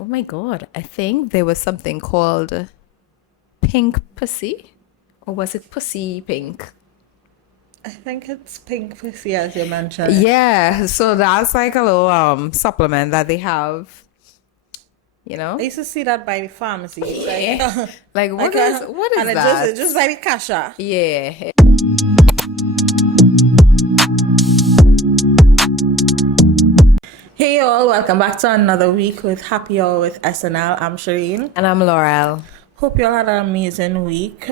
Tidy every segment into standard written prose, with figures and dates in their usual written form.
Oh my God. I think there was something called pink pussy. Or was it pussy pink? I think it's pink pussy as you mentioned. Yeah. So that's like a little supplement that they have, you I know? used to see that by the pharmacies, like, Yeah. Like what and is it that? just by the cashier. Yeah. Hey all, welcome back to another week with Happy Hour with SNL. I'm Sherain. And I'm Laurel. Hope you all had an amazing week.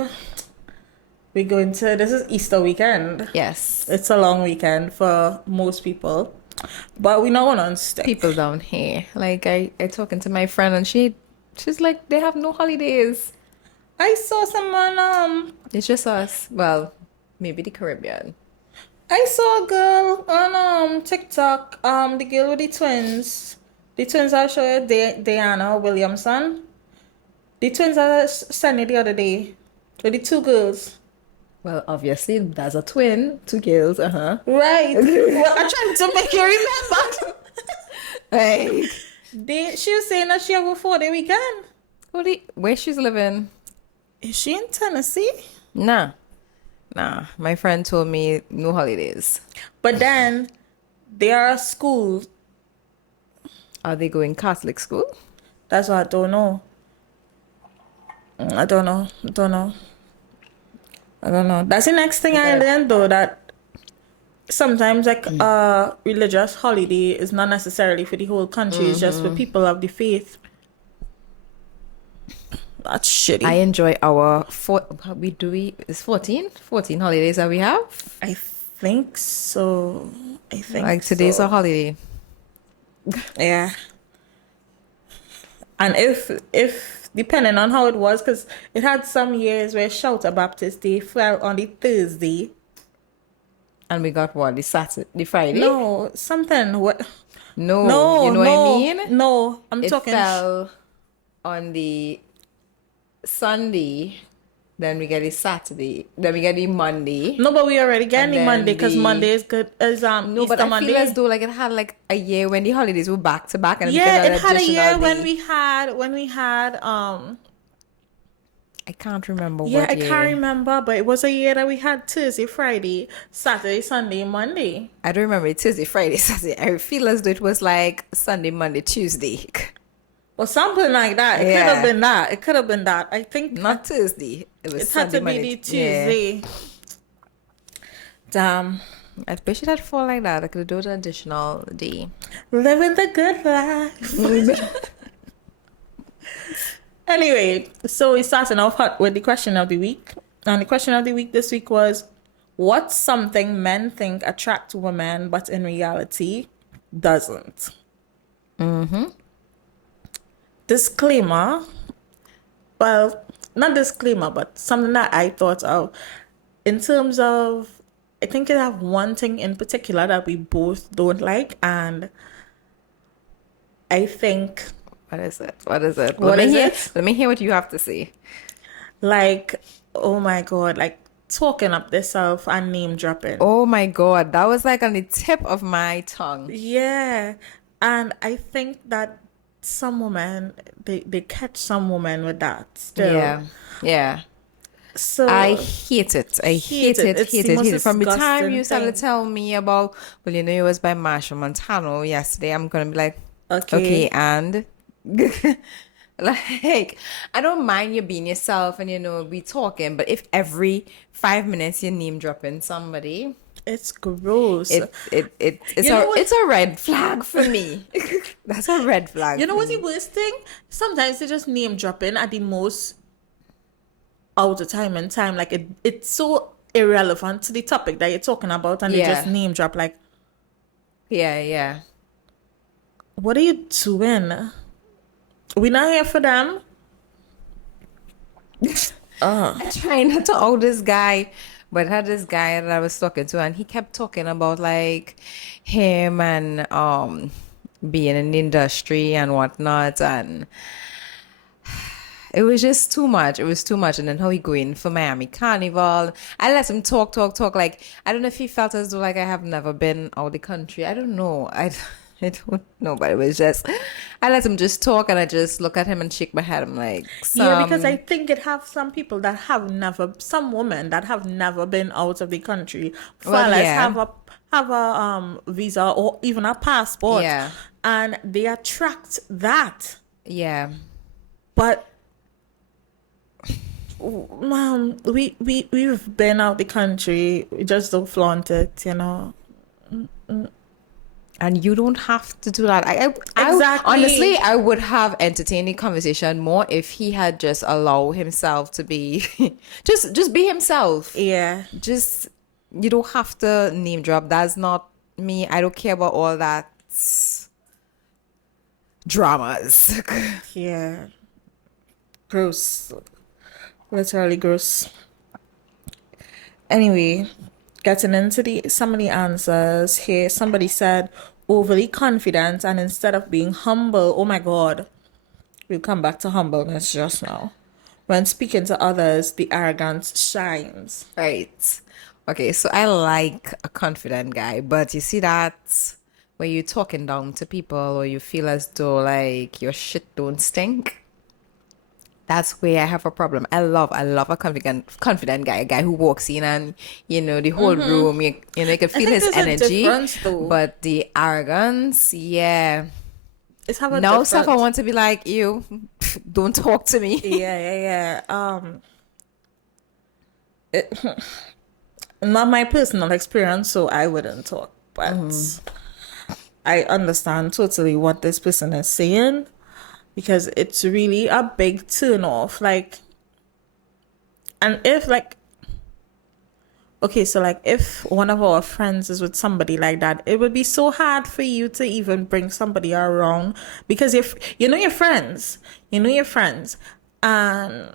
This is Easter weekend. Yes. It's a long weekend for most people, but we're not going on stick. People down here. Like I talking to my friend and she's like they have no holidays. I saw someone, It's just us. Well, maybe the Caribbean. I saw a girl on TikTok, the girl with the twins. The twins I showed you, Diana Williamson. The twins I sent you the other day. With the two girls. Well, obviously that's a twin, two girls, uh-huh. Right. Well, I'm trying to make you remember. Like She was saying that she have a 4-day weekend. where she's living? Is she in Tennessee? Nah. Nah. My friend told me no holidays. But then they are a school. Are they going Catholic school? That's what I don't know. I don't know. I don't know. I don't know. That's the next thing I But learned though, that sometimes like a religious holiday is not necessarily for the whole country, it's just for people of the faith. That's I shitty. enjoy our it's 14 holidays that we have. I think so. I think Like today's a so. holiday. Yeah. And if depending on how it was, because it had some years where Shouter Baptist Day fell on the Thursday. And we got what? The Saturday, the Friday? No, something. What? No, you No, know what I no, mean? no. I'm It talking. fell on the Sunday, then we get the Saturday, then we get the Monday, No, but we already and getting the Monday then because the Monday is good as no, but Easter I feel as Monday. though like it had like a year when the holidays were back to back, and we get Yeah, it an had a additional year day. when we had I can't remember yeah, what I can't year. remember, but it was a year that we had Thursday, Friday, Saturday, Sunday, Monday. I don't remember. It's Tuesday, Friday, Saturday. I feel as though it was like Sunday, Monday, Tuesday. Or something like that. It could have Yeah, been that. It could have been that. I think not Tuesday. It was it had Sunday, to be Monday. the Yeah. Tuesday. Damn. I wish it had fall like that. I could do an additional day. Living the good life. Anyway, so we starting off hot with the question of the week. And the question of the week this week was, what's something men think attract women, but in reality doesn't? Disclaimer. Well, not disclaimer, but something that I thought of in terms of, I think I have one thing in particular that we both don't like, and I think, What is it? What is it? what is it? Let me hear what you have to say. Like, oh my God, like talking up themselves and name dropping. Oh my God, that was like on the tip of my tongue. Yeah. And I think that some women, they catch some women with that still. Yeah. Yeah. I So, hate it. I hate hate it. it, It's hate the it, most hate it. From the time disgusting you started to thing. tell me about, well, you know, it was by Marshall Montano yesterday, I'm gonna be like, okay, Okay. and like, I don't mind you being yourself and you know, be talking, but if every 5 minutes you're name dropping somebody, It's gross. You know what? it's a red flag for me. That's a red flag You know for what's the me. worst thing? Sometimes they just name dropping at the most out of time and time. Like it's so irrelevant to the topic that you're talking about, and they just Yeah, name drop. Like, yeah, yeah. what are you doing? We're not here for them. I try not to owe this guy, but I had this guy that I was talking to, and he kept talking about like him and being in the industry and whatnot, and it was just too much. It was too much. And then how he going for Miami Carnival. I let him talk, talk, talk. Like I don't know if he felt as though like I have never been out of the country. I don't know. I I don't know, but it was just I let him just talk and I just look at him and shake my head. I'm like, Yeah, because I some think it have some people that have never, some women that have never been out of the country, well, far less yeah, have a visa or even a passport, yeah, and they attract that. yeah. But mom, we've been out the country. We just don't flaunt it, you know. And you don't have to do that. Honestly, Exactly. I would have entertained the conversation more if he had just allowed himself to be, just be himself. Yeah. Just you don't have to name drop. That's not me. I don't care about all that dramas. Yeah. Gross. Literally gross. Anyway, getting into the some of the answers here. Somebody said overly confident and instead of being humble, oh my god. We'll come back to humbleness just now. When speaking to others, the arrogance shines. Right. Okay, so I like a confident guy, but you see that when you're talking down to people or you feel as though like your shit don't stink, that's where I have a problem. I love a confident guy, a guy who walks in and the whole room, you can I feel think his there's a energy, difference though. but the arrogance, yeah. It's have a Now stuff I difference. want to be like you, don't talk to me. Yeah, yeah, yeah. It, not my personal experience, so I wouldn't talk. But I understand totally what this person is saying because it's really a big turn off. Like, and if like, okay, so like if one of our friends is with somebody like that, it would be so hard for you to even bring somebody around because if you know your friends, and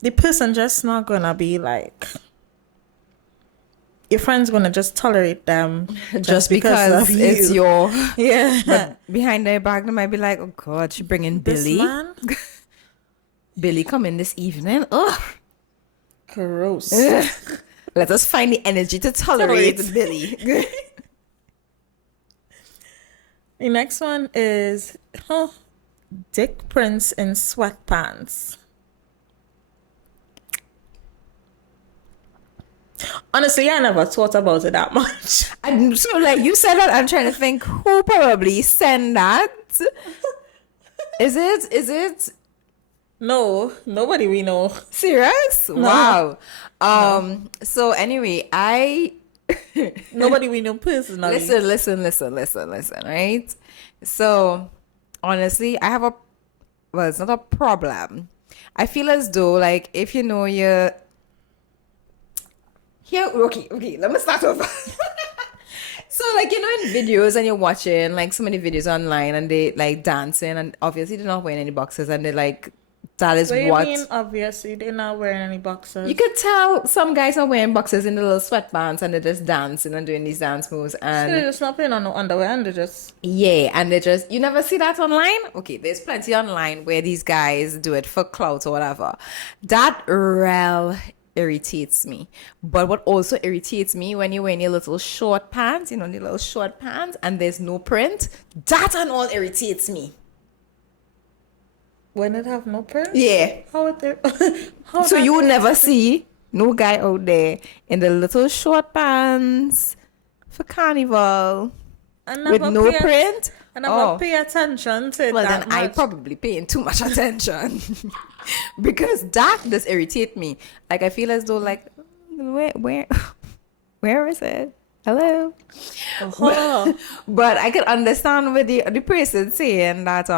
the person just not gonna be like your friend's gonna just tolerate them Just because of because it's you. your, Yeah. but behind their back, they might be like, oh God, she bringing This Billy. man, Billy coming this evening. Ugh. gross. Ugh. Let us find the energy to tolerate Tolerate. Billy. The next one is Dick Prince in sweatpants. Honestly, I never thought about it that much. And so, like you said that, I'm trying to think who probably sent that. Is it? Is it No, nobody we know. serious? No, Wow. no. So anyway, I Nobody we know personally. listen, right? So honestly, I have a well, it's not a problem. I feel as though like if you know you're here, okay, let me start over. So like in videos and you're watching like so many videos online and they like dancing and obviously they're not wearing any boxes and they like that is What do you mean? what Obviously, they're not wearing any you boxers. could tell some guys are wearing boxes in the little sweatpants and they're just dancing and doing these dance moves So they're and just not putting on no underwear and they just. yeah, and they just you never see that online? Okay, there's plenty online where these guys do it for clout or whatever. That rel irritates me. But what also irritates me when you're wearing your little short pants, the little short pants, and there's no print, that and all irritates me. When it have no print? Yeah. How would they? How So that you will never irritate? see no guy out there in the little short pants for carnival I with never no pay. print. I never Oh, pay attention to it well then that I much. probably paying too much attention because that does irritate me. Like I feel as though like where where is it? Hello. Oh, But I could understand with the person saying that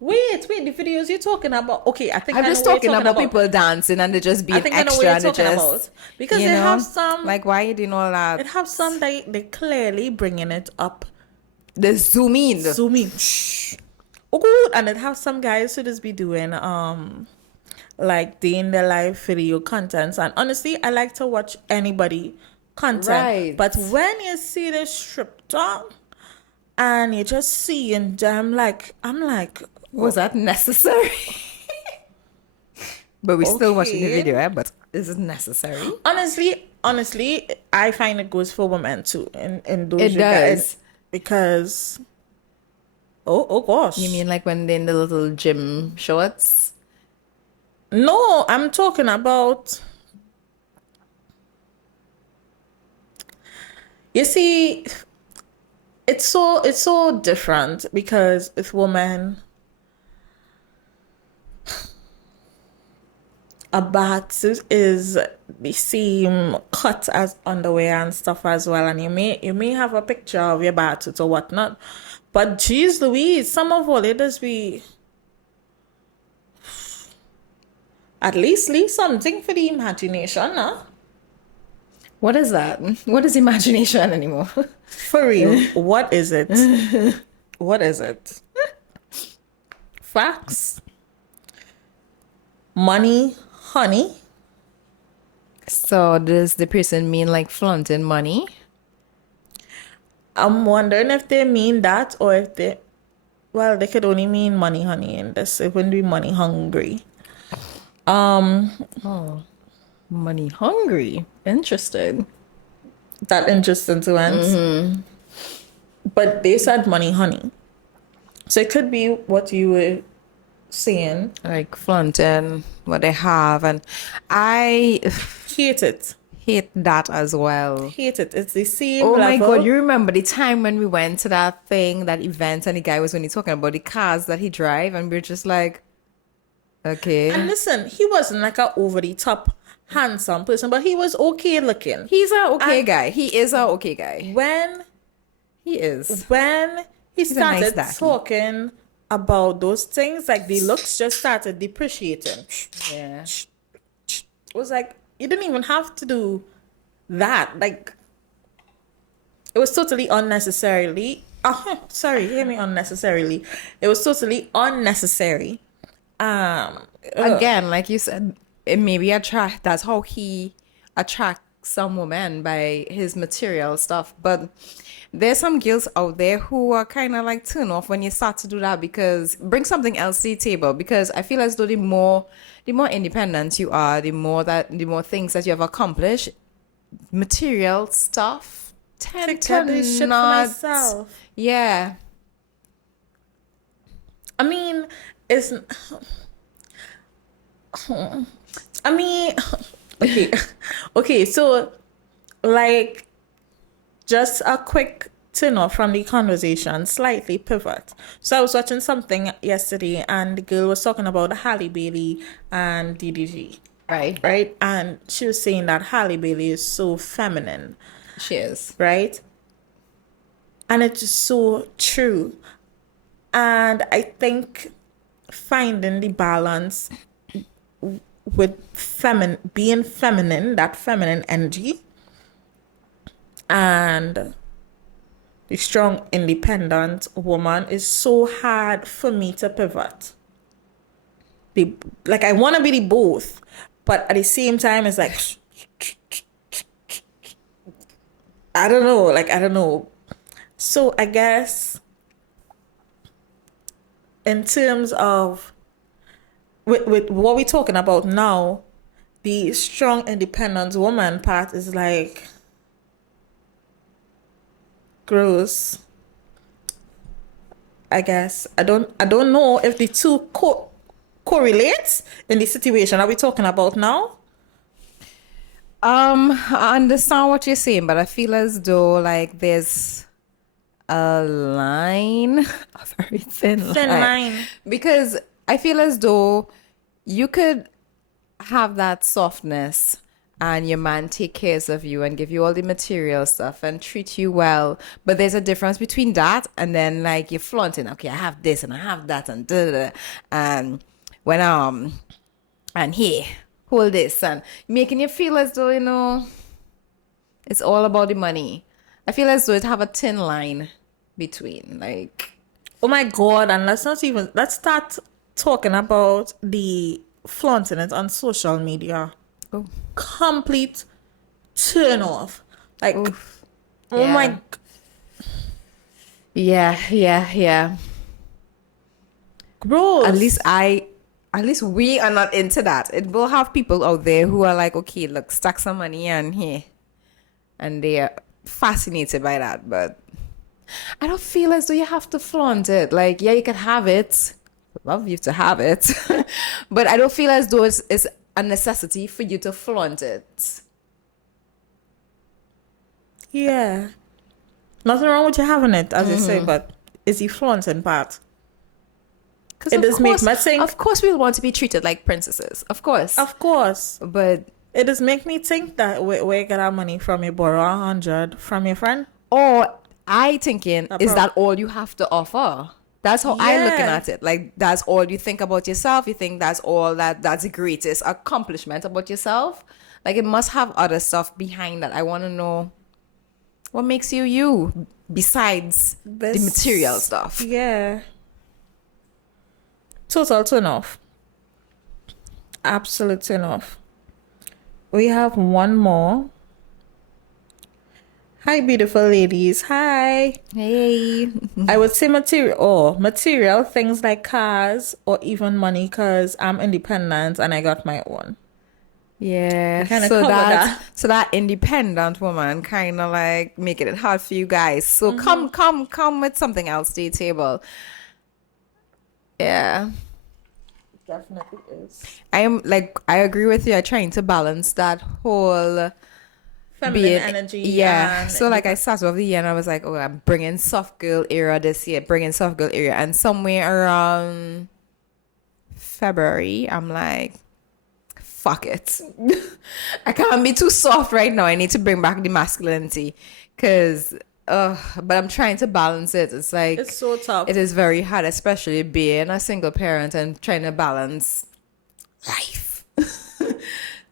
wait, the videos you're talking about. Okay, I think I'm I know just what you're talking talking about about. people dancing and they're just I being think I know what extra you're and they talking just about because they have some. like why are you doing all that? It have some they clearly bringing it up, The zoom in. zooming. Oh, good. And it have some guys who just be doing like day in their life video contents. And honestly, I like to watch anybody content. Right. But when you see this stripped down and you just seeing them like I'm like, Was that necessary? But we're still watching the okay. video, eh? But is it necessary? Honestly, I find it goes for women too in those It does. because oh gosh. You mean like when they're in the little gym shorts? No, I'm talking about, you see, it's so different because with women, a bat is the same cut as underwear and stuff as well, and you may have a picture of your bat or whatnot, but geez Louise, some of all it does be at least leave something for the imagination, huh? What is that? What is imagination anymore? For real, what is it? What is it? Facts. Money, honey. So does the person mean like flaunting money? I'm wondering if they mean that or if well, they could only mean money, honey, in this. It wouldn't be money hungry. Oh, money hungry. Interesting. That interesting to ends. But they said money, honey. So it could be what you were saying. Like flaunting what they have, and I Hate it. hate that as well. Hate it. It's the same Oh my level. God, you remember the time when we went to that thing, that event, and the guy was only talking about the cars that he drive, and we're just like, okay. And listen, he wasn't like a over the top handsome person, but he was okay looking. He's a okay And guy. He is a okay guy. When He is. when he a nice started daddy. talking about those things, like the looks just started depreciating. Yeah. It was like you didn't even have to do that. Like it was totally unnecessarily. Sorry, hear me, unnecessarily. It was totally unnecessary. Ugh. Again, like you said, it maybe attract. That's how he attracts some women, by his material stuff. But there's some girls out there who are kind of like turn off when you start to do that, because bring something else to the table. Because I feel as though the more independent you are, the more things that you have accomplished, material stuff tend Take care of to this shit for not. myself. Yeah. I mean, it's. I mean, okay, okay. So, like, just a quick turn off from the conversation, slightly pivot. So I was watching something yesterday, and the girl was talking about Halle Bailey and DDG, Right. right? And she was saying that Halle Bailey is so feminine, She is. right? And it's just so true. And I think finding the balance with being feminine, that feminine energy, and the strong, independent woman is so hard for me to pivot. Like I want to be the both, but at the same time, it's like I don't know. Like I don't know. So I guess in terms of with what we're talking about now, the strong independent woman part is like gross. I guess I don't know if the two correlate in the situation that we're talking about now. I understand what you're saying, but I feel as though like there's a line, a very thin Thin line. line. Because I feel as though you could have that softness and your man take care of you and give you all the material stuff and treat you well. But there's a difference between that and then like you're flaunting, okay, I have this and I have that and da da da. And when and here, hold this, and making you feel as though, it's all about the money. I feel as though it have a thin line between like. Oh my God, and let's start talking about the flaunting it on social media. Oh. Complete turn off. Like, Oof. oh Yeah. my, Yeah. gross. At least at least we are not into that. It will have people out there who are like, okay, look, stack some money and here, and they are fascinated by that. But I don't feel as though you have to flaunt it. Like, yeah, you can have it. Love you to have it, but I don't feel as though it's a necessity for you to flaunt it. Yeah. Nothing wrong with you having it, as you say, but is he flaunting part? Because It does make me think. of course, we want to be treated like princesses, of course. Of course. But It does make me think that where you get our money from, you borrow 100 from your friend. or I thinking, A is pro- that all you have to offer? That's how I'm looking Yeah. at it. Like that's all you think about yourself. You think that's all that's the greatest accomplishment about yourself. Like it must have other stuff behind that. I want to know what makes you you besides the This- material stuff. Yeah. Total turn off. Absolute turn off. We have one more. Hi, beautiful ladies. Hi. Hey. I would say material things like cars or even money because I'm independent and I got my own. Yeah, kinda so cover that that. so that independent woman kind of like making it hard for you guys. So come with something else to the table. Yeah, Definitely is. I am like I agree with you. I'm trying to balance that whole Feminine being energy. yeah. And So like I started off the year and I was like, oh, I'm bringing soft girl era this year, bringing soft girl era, and somewhere around February, I'm like, fuck it. I can't be too soft right now. I need to bring back the masculinity because but I'm trying to balance it. It's like it's so tough. it is very hard, especially being a single parent and trying to balance life.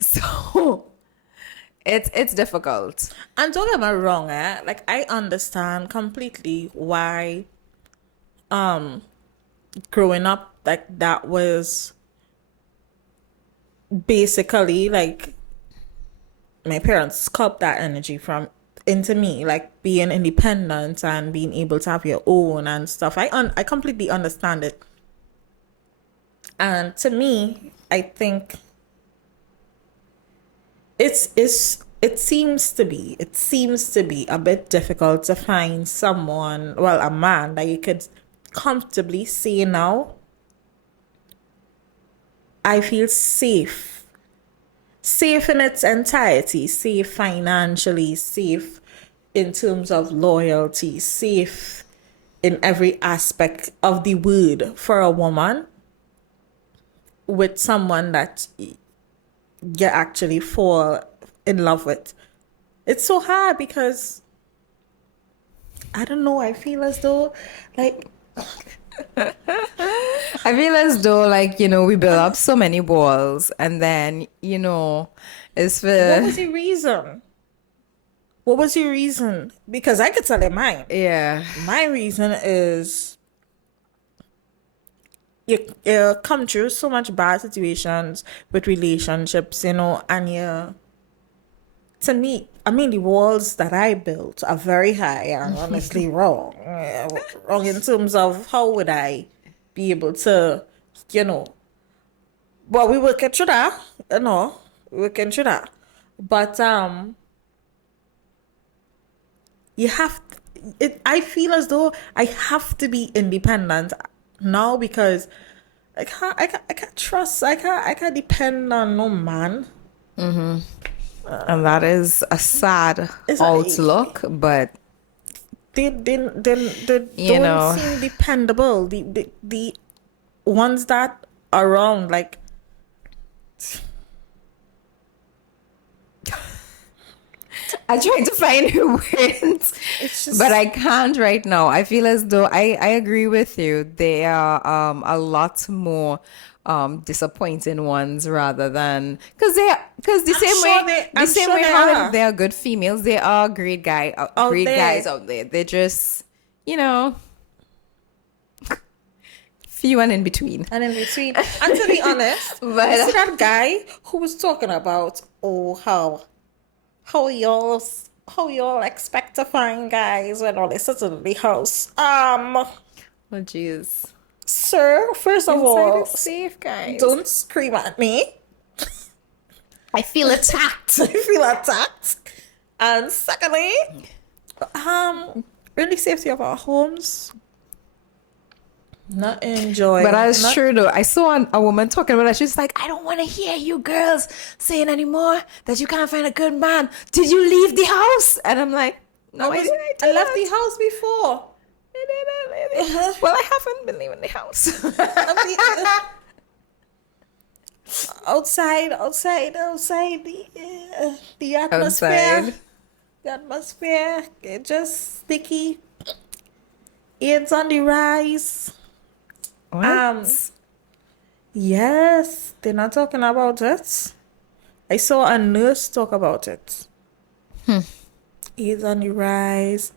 So it's difficult. And don't get me wrong, like I understand completely why growing up like that was basically like my parents sculpt that energy from into me, like being independent and being able to have your own and stuff. I completely understand it. And to me, I think it seems to be a bit difficult to find someone, well, a man that you could comfortably say now, I feel safe in its entirety, safe financially, safe in terms of loyalty, safe in every aspect of the word for a woman with someone that you actually fall in love with. It's so hard because I don't know, I feel as though like I feel as though like, we build up so many walls and then, it's what for was your reason? What was your reason? Because I could tell you mine. yeah. My reason is you come through so much bad situations with relationships, and to me, I mean, the walls that I built are very high and honestly wrong. Wrong in terms of how would I be able to, but we working through that, working through that. But you have I feel as though I have to be independent now because I can't trust, I can't depend on no man. And that is a sad It's outlook, but they You don't know. seem dependable. The ones that are around, like I try to find words, it's just but I can't right now. I feel as though I agree with you. They are a lot more disappointing ones rather than because the I'm same sure way they- the I'm same sure way they how are. they are good females, they are great Out great there. guys out there. They're just few and in between. and in between. And to be honest, But- you see that guy who was talking about how y'all expect to find guys when all they sit in the house. Oh jeez. Sir, first of Inside all, is safe, guys. don't scream at me. I feel attacked. I feel attacked. And secondly, really safety of our homes. Not enjoy. But that's Not true though. I saw a woman talking about it. She's like, I don't want to hear you girls saying anymore that you can't find a good man. Did you leave the house? And I'm like, no, I didn't. I left the house before. I didn't. Well, I haven't been leaving the house. Outside the atmosphere. Outside. The atmosphere, it just sticky. AIDS on the rise. What? Yes, they're not talking about it. I saw a nurse talk about it. AIDS on the rise.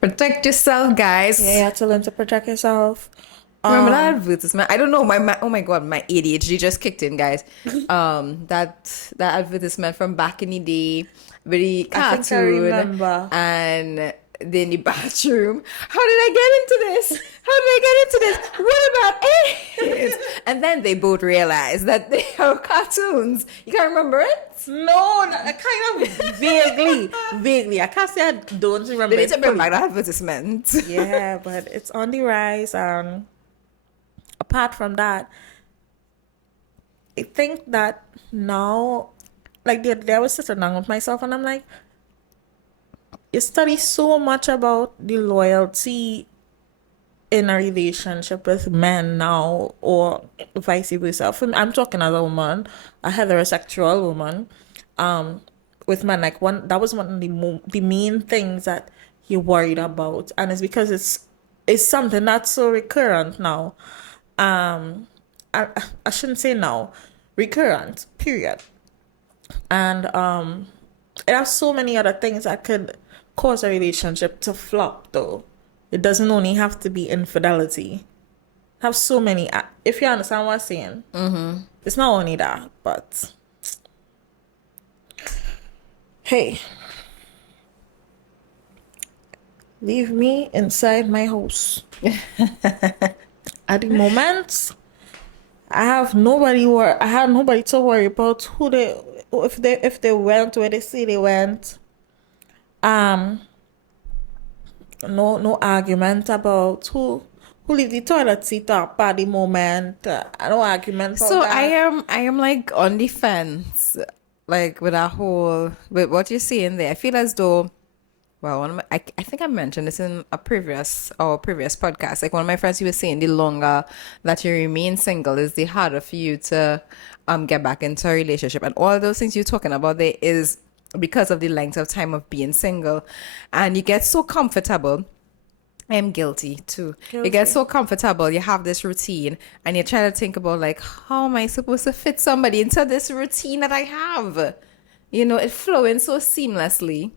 Protect yourself, guys. Yeah, you have to learn to protect yourself. Remember that advertisement? I don't know. Oh my god, my ADHD just kicked in, guys. That advertisement from back in the day, with the I think I cartoon remember. and then the bathroom. How did I get into this? How did I get into this? What about AIDS? And then they both realized that they are cartoons. You can't remember it? No, kind of vaguely. I can't say I don't remember They need it to bring fully. back the advertisement. Yeah, but it's on the rise. Apart from that, I think that now, like the other day I was sitting down with myself and I'm like, you study so much about the loyalty in a relationship with men now, or vice versa. I'm talking as a woman, a heterosexual woman, with men. Like that was one of the main things that you worried about, and it's because it's something that's so recurrent now. I shouldn't say now, recurrent. Period. And it has so many other things that could cause a relationship to flop, though. It doesn't only have to be infidelity. Have so many. If you understand what I'm saying, it's not only that, but hey, leave me inside my house. At the moment, I had nobody to worry about who if they went where they say they went. No argument about who leave the toilet seat up at the moment. No argument about So that. I am like on the fence, like with what you're saying there. I feel as though, well, I think I mentioned this in our previous podcast. Like one of my friends, he was saying the longer that you remain single is the harder for you to get back into a relationship, and all those things you're talking about there is because of the length of time of being single, and you get so comfortable. I am guilty too. You get so comfortable, you have this routine, and you're trying to think about like, how am I supposed to fit somebody into this routine that I have? You know, it's flowing so seamlessly.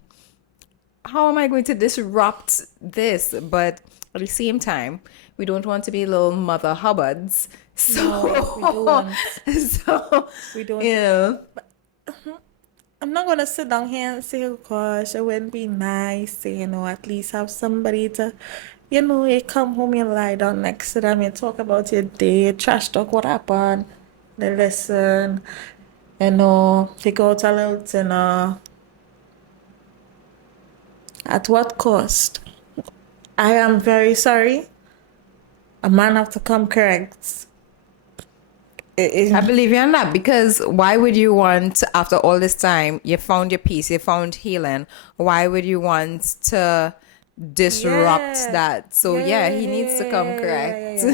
How am I going to disrupt this? But at the same time, we don't want to be little mother hubbards. So, No, we don't. so We don't. you know, I'm not gonna sit down here and say, oh gosh, it wouldn't be nice to, at least have somebody to, you come home, you lie down next to them, you talk about your day, trash talk, what happened, they listen, take out a little dinner. At what cost? I am very sorry. A man have to come correct. I believe you on that, because why would you want, after all this time, you found your peace, you found healing, why would you want to disrupt Yeah. that? So yeah, he needs to come correct.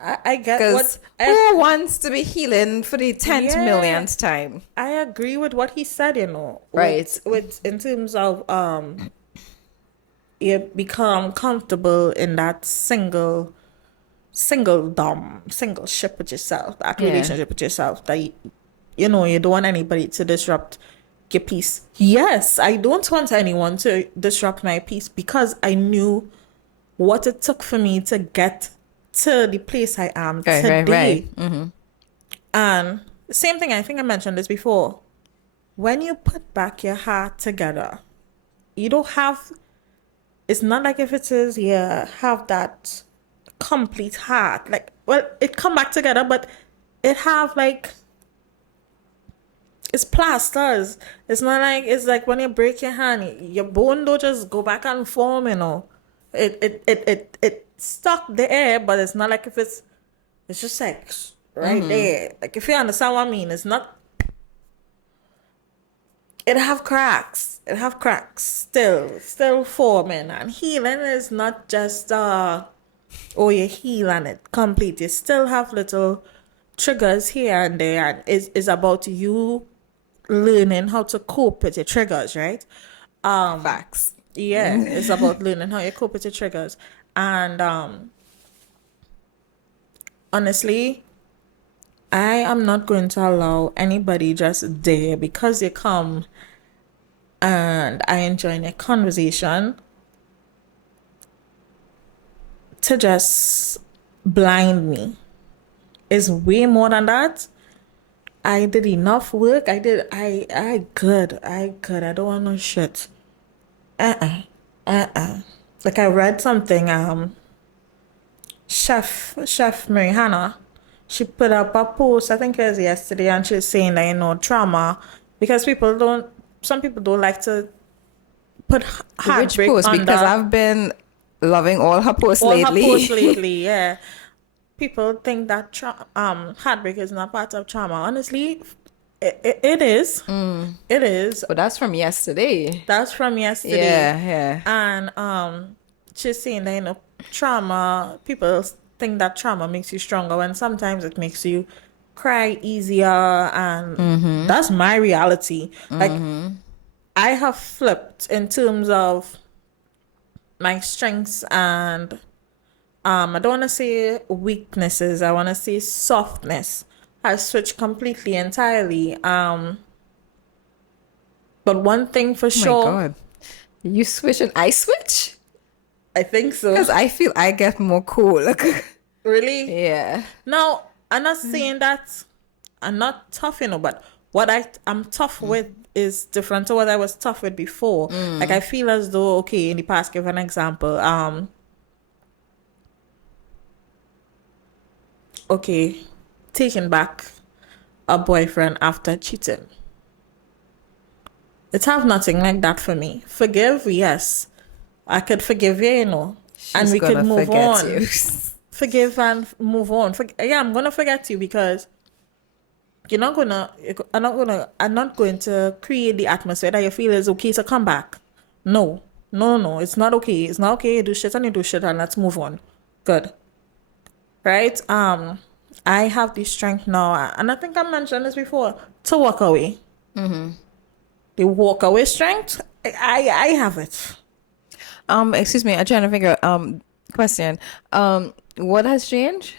I get Because what who wants to be healing for the 10th Yeah. millionth time? I agree with what he said, Right. With in terms of you become comfortable in that single ship with yourself, that Yeah. relationship with yourself, that you don't want anybody to disrupt your peace. Yes, I don't want anyone to disrupt my peace, because I knew what it took for me to get to the place I am today. Right. Mm-hmm. And same thing, I think I mentioned this before. When you put back your heart together, you don't have it's not like if it says, yeah, have that complete heart. Like, well, it come back together, but it have like it's plasters. It's not like it's like when you break your hand, your bone don't just go back and form, you know. It stuck there, but it's not like if it's just like right there. Like if you understand what I mean, it's not it have cracks. It have cracks still forming, and healing is not just oh, you heal and it complete. You still have little triggers here and there, and is about you learning how to cope with your triggers, right? Facts. Yeah, it's about learning how you cope with your triggers. And honestly, I am not going to allow anybody just there because you come and I enjoy a conversation to just blind me. It's way more than that. I did enough work. I good. I don't want no shit. Like I read something, Chef Mariana, she put up a post, I think it was yesterday, and she's saying that, trauma, because some people don't like to put Which heartbreak post? Because under I've been loving all her posts all her posts lately. lately. Yeah, people think that heartbreak is not part of trauma. Honestly, it is. It is. But that's from yesterday. That's from yesterday. Yeah, yeah. And she's saying that, trauma, people think that trauma makes you stronger when sometimes it makes you cry easier, and that's my reality. Like I have flipped in terms of my strengths and I don't want to say weaknesses, I want to say softness has switched completely entirely. But one thing for Oh my sure, God. You switch and I switch? I think so. Because I feel I get more cool. Really? Yeah. Now, I'm not saying that I'm not tough, but what I'm tough with is different to what I was tough with before. Like I feel as though, okay, in the past, give an example. Okay, taking back a boyfriend after cheating. It's have nothing like that for me. Forgive, yes. I could forgive you, and She's we could gonna move forget on. you. Forgive and move on. Yeah, I'm gonna forget you because I'm not going to create the atmosphere that you feel is okay to come back. No, no, no, it's not okay. It's not okay. You do shit and you do shit, and let's move on. Good, right? I have the strength now, and I think I mentioned this before, to walk away. The walk away strength, I have it. Excuse me, I'm trying to figure question. What has changed?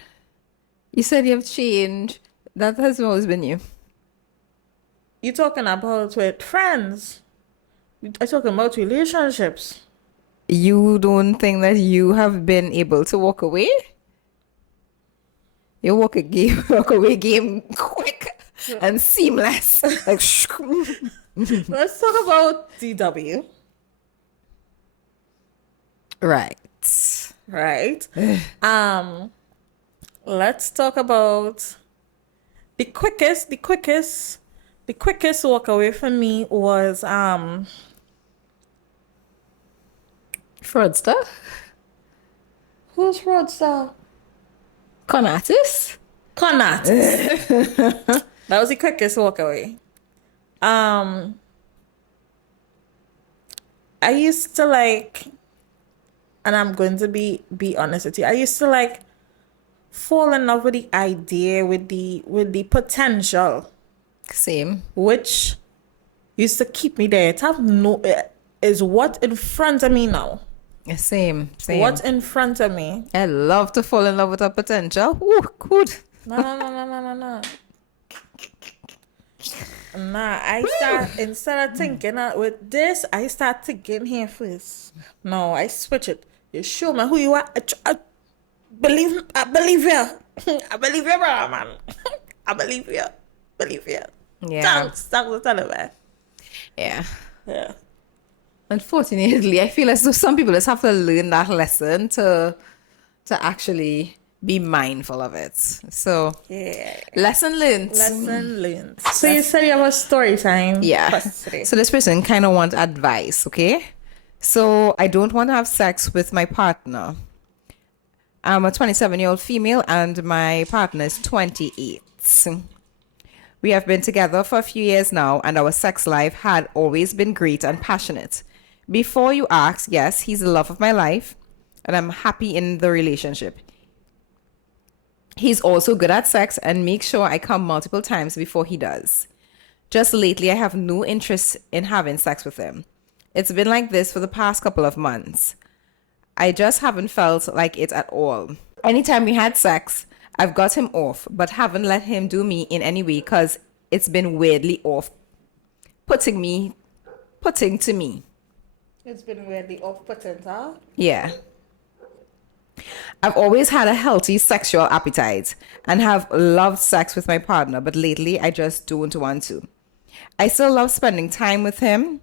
You said you've changed. That has always been you. You talking about with friends? I talking about relationships. You don't think that you have been able to walk away? You walk away game quick and seamless. Like Let's talk about DW. right. Right. Let's talk about the quickest walk away for me was Fraudster? who's Roadster? Conatus? Connacht. That was the quickest walk away. I used to like, and I'm going to be honest with you, I used to like fall in love with the idea, with the potential, Same. which used to keep me there. It have no is what in front of me now. Same. What's in front of me? I love to fall in love with a potential. Ooh, good. No. Nah, I start instead of thinking with this, I start thinking here first. No, I switch it. You show me who you are. I believe you. I believe you, brother, man. I believe you. Yeah. Thanks for telling me. Yeah. Yeah. Unfortunately, I feel as though some people just have to learn that lesson to actually be mindful of it. So, Yeah. lesson learned. Lesson learned. So you That's, said you have a story time yeah. question today. So this person kind of wants advice, okay? So I don't want to have sex with my partner. I'm a 27-year-old female and my partner is 28. We have been together for a few years now, and our sex life had always been great and passionate. Before you ask, yes, he's the love of my life, and I'm happy in the relationship. He's also good at sex and makes sure I come multiple times before he does. Just lately, I have no interest in having sex with him. It's been like this for the past couple of months. I just haven't felt like it at all. Anytime we had sex, I've got him off, but haven't let him do me in any way because it's been weirdly off putting to me. It's been weirdly off-putting, huh? Yeah. I've always had a healthy sexual appetite and have loved sex with my partner, but lately I just don't want to. I still love spending time with him.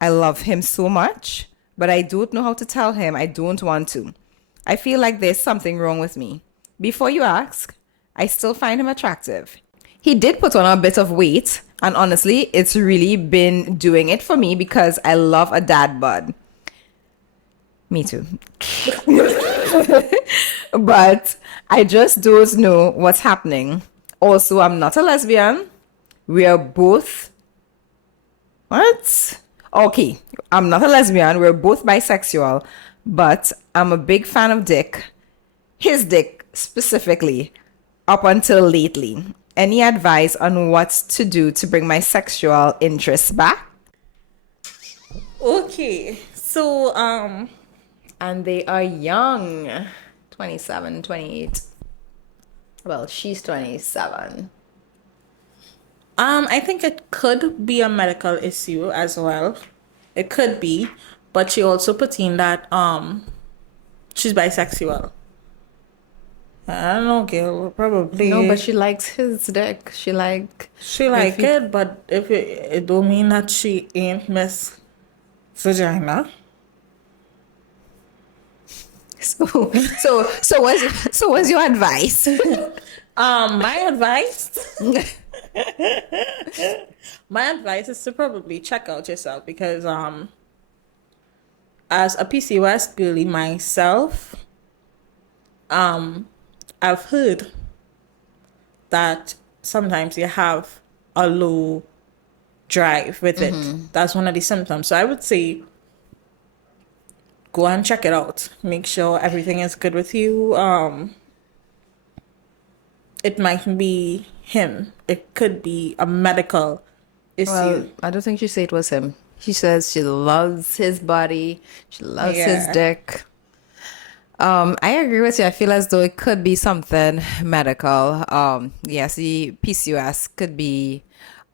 I love him so much, but I don't know how to tell him I don't want to. I feel like there's something wrong with me. Before you ask, I still find him attractive. He did put on a bit of weight, and honestly, it's really been doing it for me because I love a dad bod. Me too. But I just don't know what's happening. Also, I'm not a lesbian. We are both. What? Okay, I'm not a lesbian. We're both bisexual, but I'm a big fan of dick. His dick specifically, up until lately. Any advice on what to do to bring my sexual interest back? Okay. So, And they are young, 27, 28. Well, she's 27. I think it could be a medical issue as well. It could be, but she also put in that she's bisexual. I don't know, girl. Probably No, but she likes his dick. she if like he- it, but if it don't mean that she ain't Miss Vagina. So what's your advice? My advice. My advice is to probably check out yourself because as a PCOS girly myself, I've heard that sometimes you have a low drive with it. That's one of the symptoms. So I would say go and check it out. Make sure everything is good with you. It might be him. It could be a medical issue. Well, I don't think she said it was him. She says she loves his body. She loves his Yeah. dick. I agree with you. I feel as though it could be something medical. Yes, the PCOS could be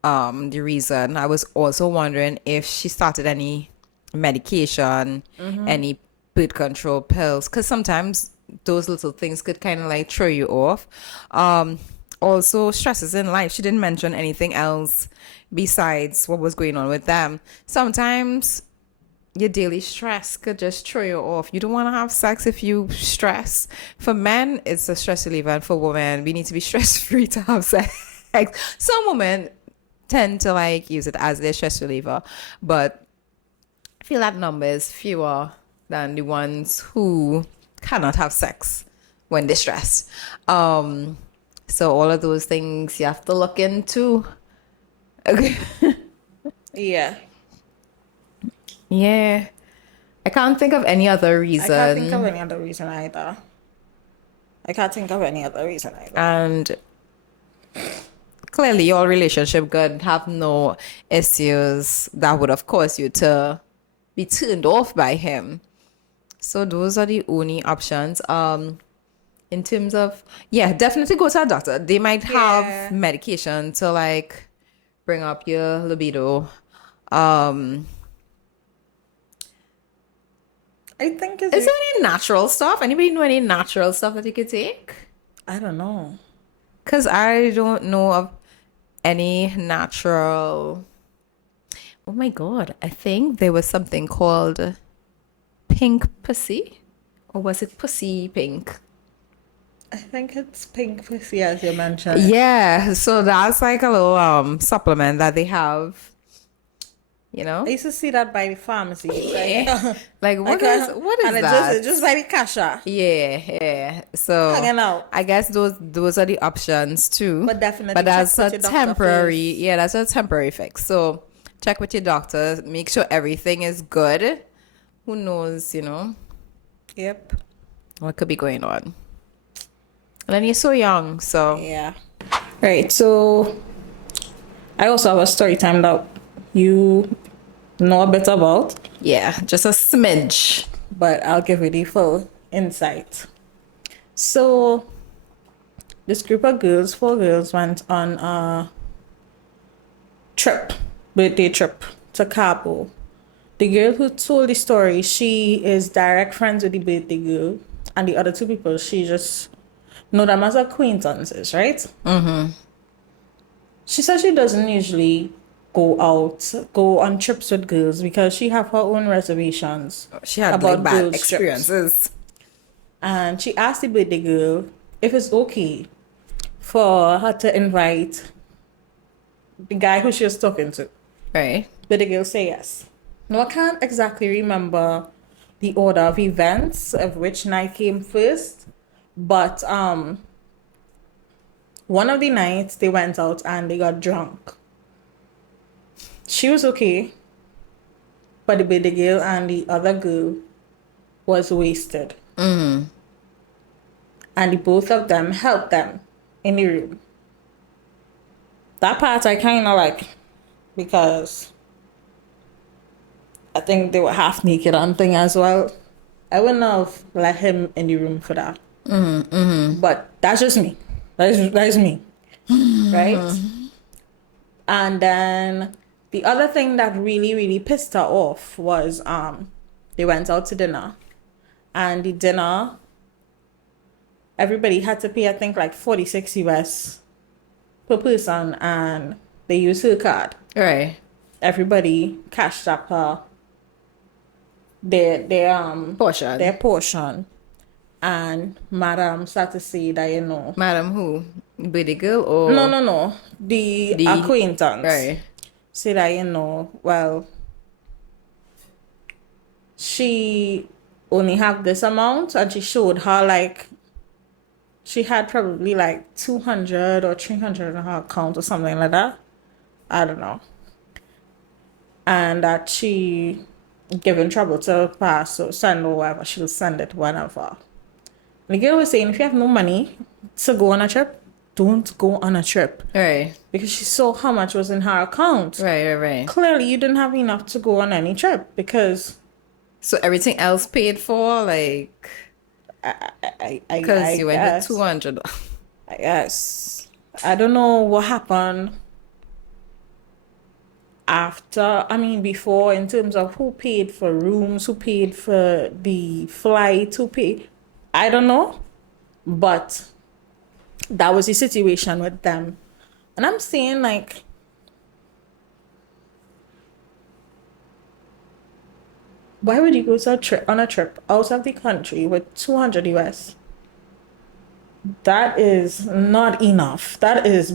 the reason. I was also wondering if she started any medication, any birth control pills, because sometimes those little things could kind of like throw you off. Also, stresses in life. She didn't mention anything else besides what was going on with them. Sometimes your daily stress could just throw you off. You don't want to have sex if you stress. For men, it's a stress reliever, and for women, we need to be stress free to have sex. Some women tend to like use it as their stress reliever, but I feel that number is fewer than the ones who cannot have sex when they're stressed. So all of those things you have to look into. Okay. Yeah. Yeah. I can't think of any other I can't think of reason. any other reason either. And clearly your relationship could have no issues that would have caused you to be turned off by him. So those are the only options. In terms of, yeah, definitely go to a doctor. They might have Yeah. medication to like bring up your libido. Um, I think is there any natural stuff? Anybody know any natural stuff that you could take? I don't know. Because I don't know of any natural. Oh my God. I think there was something called Pink Pussy. Or was it Pussy Pink? I think it's pink pussy as you mentioned it. Yeah, so that's like a little supplement that they have, you I know? used to see that by the pharmacies, like, Like like, what is and that? it just by the cashier, Yeah, yeah. So hanging out. I guess those are the options too. But But definitely check that's with a your doctor temporary, first. yeah, that's a temporary fix. So check with your doctor, make sure everything is good. Who knows, Yep. what could be going on. And then you're so young, so Yeah. Right. So I also have a story time that you know a bit about, yeah, just a smidge. but I'll give you the full insight. So this group of girls, 4 girls, went on a trip, birthday trip to Cabo. The girl who told the story, she is direct friends with the birthday girl, and the other 2 people, she just know them as acquaintances, right? She says she doesn't usually go on trips with girls because she have her own reservations She had like about bad girls' trips. experiences. And she asked the birthday girl if it's okay for her to invite the guy who she was talking to. Right. But the girl say yes. Now I can't exactly remember the order of events of which night came first, but one of the nights they went out and they got drunk. She was okay, but the baby girl and the other girl was wasted. And the both of them helped them in the room. That part I kind of like because I think they were half naked and thing as well. I wouldn't have let him in the room for that. But that's just me. That is me. Right? And then the other thing that really, really pissed her off was they went out to dinner. And the dinner, everybody had to pay, I think, like 46 US per person, and they used her card. Right. Everybody cashed up her Portion. their portion. And Madam started to say that, Madam who? Baby girl no, or no, no. The the acquaintance right. say that, well, she only have this amount, and she showed her like she had probably like 200 or 300 in her account or something like that. I don't know. And that she given trouble to pass or send or whatever, she'll send it whenever. The girl was saying if you have no money to go on a trip, don't go on a trip. Right. Because she saw how much was in her account. Right. Clearly you didn't have enough to go on any trip because So everything else paid for, like, because I you went with guess 200. I guess I don't know what happened after, I mean, before, in terms of who paid for rooms, who paid for the flight, who paid, I don't know. But that was the situation with them. And I'm saying, like, why would you go to on a trip out of the country with 200 US? That is not enough. That is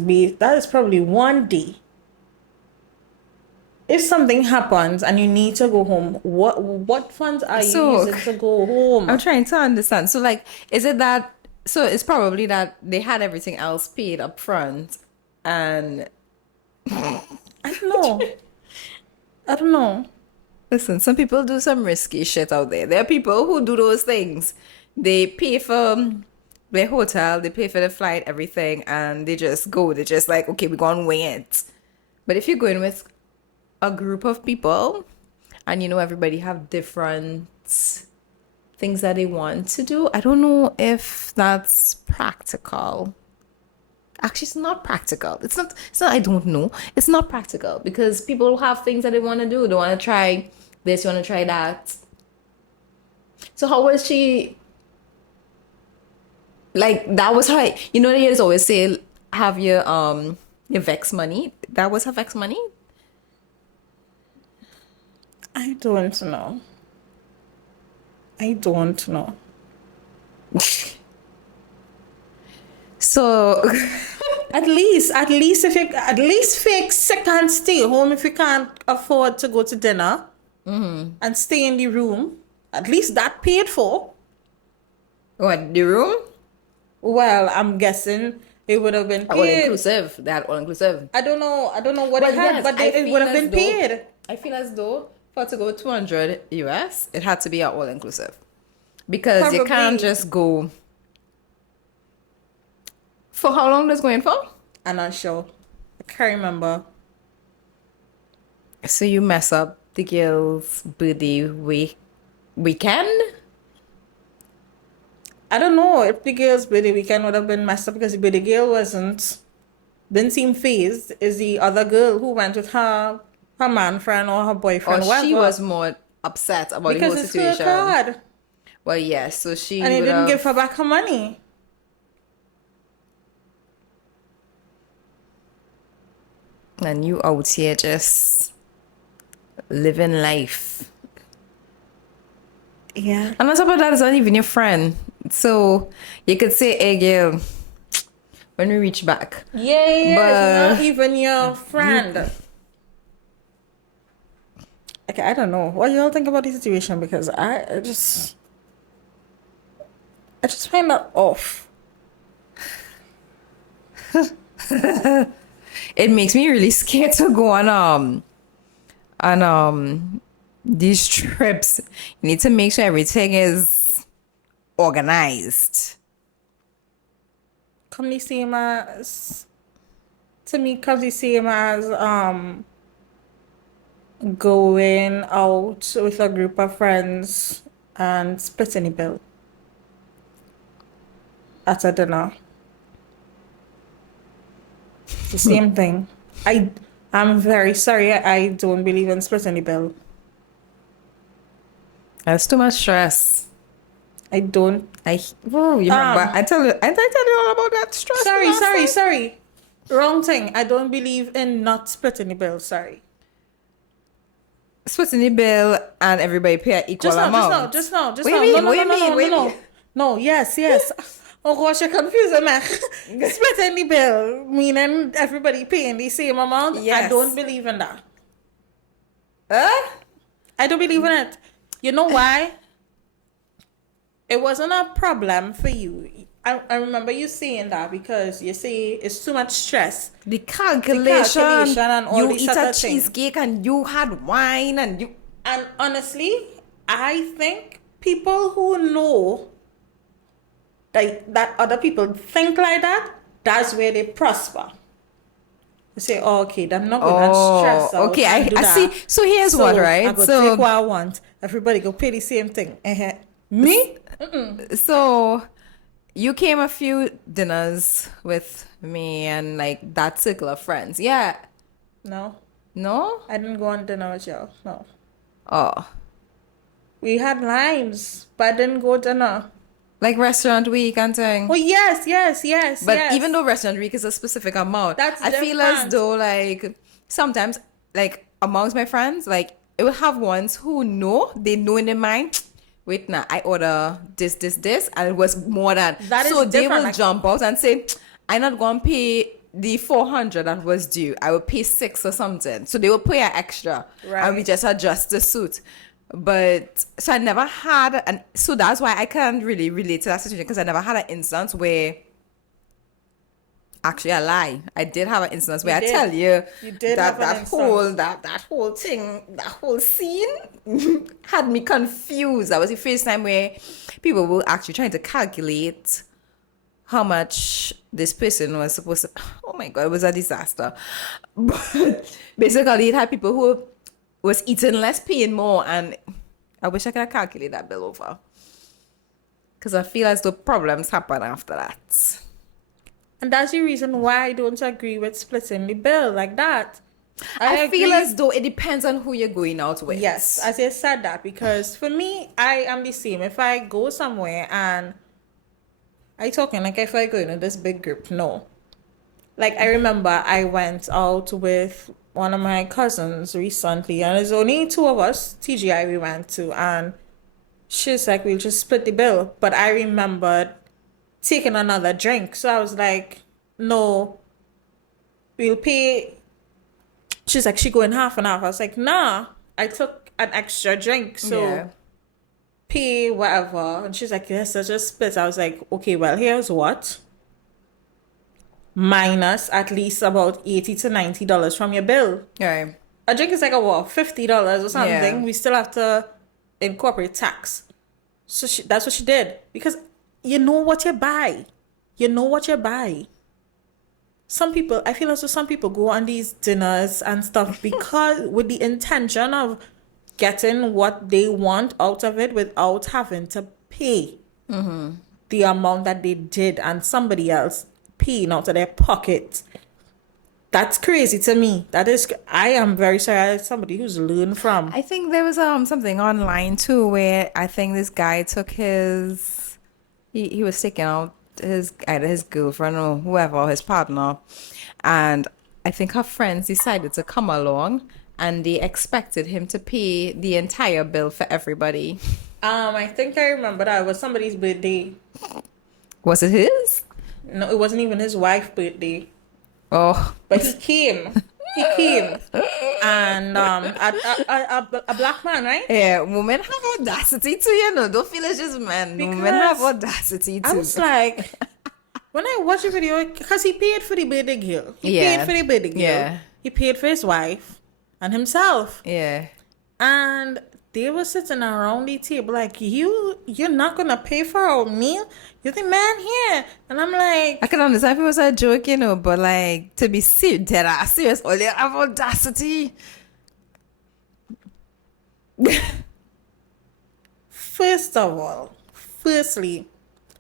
probably one day. If something happens and you need to go home, what funds are you So using to go home? I'm trying to understand. So, like, is it that? So it's probably that they had everything else paid up front, and I don't know. I don't know. listen, some people do some risky shit out there. There are people who do those things. They pay for their hotel, they pay for the flight, everything, and they just go. They're just like, okay, we're going to wing it. But if you're going with a group of people, and everybody have different things that they want to do, I don't know if that's practical. Actually, it's not practical. It's not I don't know. It's not practical because people have things that they want to do. They want to try this, you want to try that. So how was she, like, that was her, they just always say have your vex money. That was her vex money? I don't know. I don't know. So, At least fix I can't stay home if you can't afford to go to dinner and stay in the room. At least that paid for. what, the room? Well, I'm guessing it would have been All paid. inclusive. They had all inclusive. I don't know what Well, it had, yes, but I it would feel have as been though paid. I feel as though for to go 200 US, it had to be all inclusive. Because you can't Probably. just go for how long does going for? I'm not sure. I can't remember. So you mess up the girl's birthday weekend? I don't know if the girl's birthday weekend would have been messed up because the girl didn't seem phased. Is the other girl who went with her man friend or her Or boyfriend, she whatever. was more upset about the Because whole it's her situation. card. Well, yes, so And she he would didn't give have. her back her money. And you out here just living life. Yeah. And on top of that, it's not even your friend. So you could say, hey, girl, when we reach back. Yeah, it's not But even your you, friend. Okay, I don't know. What do you all think about the situation? Because I just find that off. it makes me really scared to go on these trips. You need to make sure everything is organized. Come the same as to me come the same as going out with a group of friends and splitting the bill at a dinner. It's the same thing. I'm very sorry. I don't believe in splitting the bill. That's too much stress. I don't. You remember? I tell you all about that stress last time. Sorry. Wrong thing. I don't believe in not splitting the bill. Sorry. Splitting the bill and everybody pay an equal amount. Just now. What you mean? What you mean? What you mean? No, yes. Oh gosh, you're confusing me. Splitting the bill, meaning everybody paying the same amount. I Yes. don't believe in that. Huh? I don't believe in it. You know why? It wasn't a problem for you. I remember you saying that because you say it's too much stress. The calculation and all you these eat other a things. cheesecake and you had wine and you. And honestly, I think people who know that other people think like that, that's where they prosper. They say, oh, okay, I'm not going to stress out okay. and do I that. see. So here's what, I right? go So take what I want. Everybody go pay the same thing. Me? so you came a few dinners with me and like that circle of friends. Yeah. No, No? I didn't go on dinner with y'all. No. Oh. We had limes, but I didn't go dinner. Like restaurant week and thing. Oh, yes. But even though restaurant week is a specific amount, That's I feel as different. though like sometimes like amongst my friends, like it will have ones who they know in their mind, wait now, I order this, and it was more than That is so they different, will like- jump out and say, I'm not gonna pay the 400 that was due. I will pay 6 or something. So they will pay an extra. Right. And we just adjust the suit. But so I never had so that's why I can't really relate to that situation because I never had an instance where actually I lie. I did have an instance where You I did. tell you You did that have an that instance. whole that whole thing, that whole scene had me confused. That was the first time where people were actually trying to calculate how much this person was supposed to. Oh my god, it was a disaster. But basically it had people who was eating less, paying more, and I wish I could have calculated that bill over. Because I feel as though problems happen after that. And that's the reason why I don't agree with splitting the bill like that. I feel agree. as though it depends on who you're going out with. Yes, as I said that because for me, I am the same. If I go somewhere and I talking like if I go in this big group, no. Like I remember I went out with one of my cousins recently, and there's only two of us, TGI, we went to, and she's like, we'll just split the bill. But I remembered taking another drink. So I was like, no, we'll pay. She's like, she going half and half. I was like, nah, I took an extra drink. Yeah. So pay whatever. And she's like, yes, let's just split. I was like, okay, well, here's what. Minus at least about $80 to $90 from your bill. Right. A drink is like a what, $50 or something. Yeah. We still have to incorporate tax. So that's what she did. Because you know what you buy. You know what you buy. Some people, I feel as though some people go on these dinners and stuff because with the intention of getting what they want out of it without having to pay the amount that they did and somebody else paying out of their pocket. That's crazy to me. I am very sorry. As somebody who's learned from. I think there was something online too where I think this guy took he was taking out either his girlfriend or whoever, his partner, and I think her friends decided to come along and they expected him to pay the entire bill for everybody. I think I remember that it was somebody's birthday. Was it his? No, it wasn't even his wife's birthday. Oh, But he came. He came. And a black man, right? yeah, women have audacity too, you know. Don't feel it's just men. Women have audacity I too. was like, when I watched the video, because he paid for the birthday girl. He Yeah. paid for the birthday girl. Yeah. He paid for his wife and himself. Yeah. And they were sitting around the table like, you're not going to pay for our meal? You're the man here. And I'm like, I can understand if it was a joke, you know, but like to be serious, all you have audacity. firstly,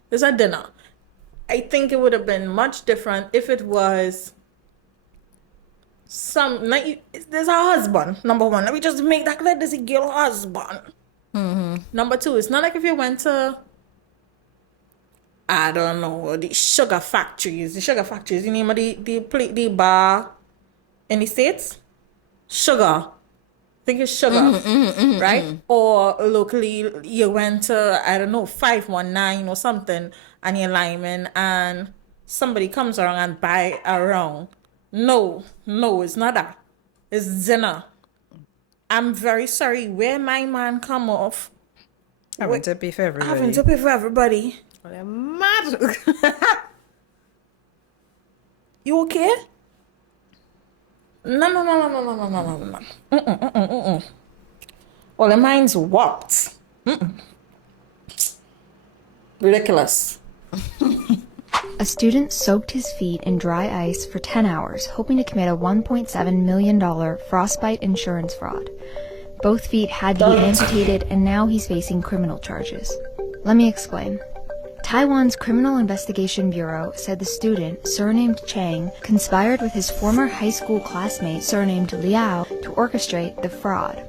there's a dinner. I think it would have been much different if it was there's a husband, number one. Let me just make that clear. There's a girl husband. Number two, it's not like if you went to, I don't know, the sugar factories. You name of the bar in the States? Sugar. I think it's sugar, right? Or locally, you went to, I don't know, 519 or something, and you're lineman, and somebody comes around and buy around. No, it's not that. It's dinner. I'm very sorry. Where my man come off, Having to pay for everybody. having to pay for everybody. Well, they're mad. You okay? No. Well, the mind's warped. Ridiculous. A student soaked his feet in dry ice for 10 hours, hoping to commit a $1.7 million frostbite insurance fraud. Both feet had to be amputated, and now he's facing criminal charges. Let me explain. Taiwan's Criminal Investigation Bureau said the student, surnamed Chang, conspired with his former high school classmate, surnamed Liao, to orchestrate the fraud.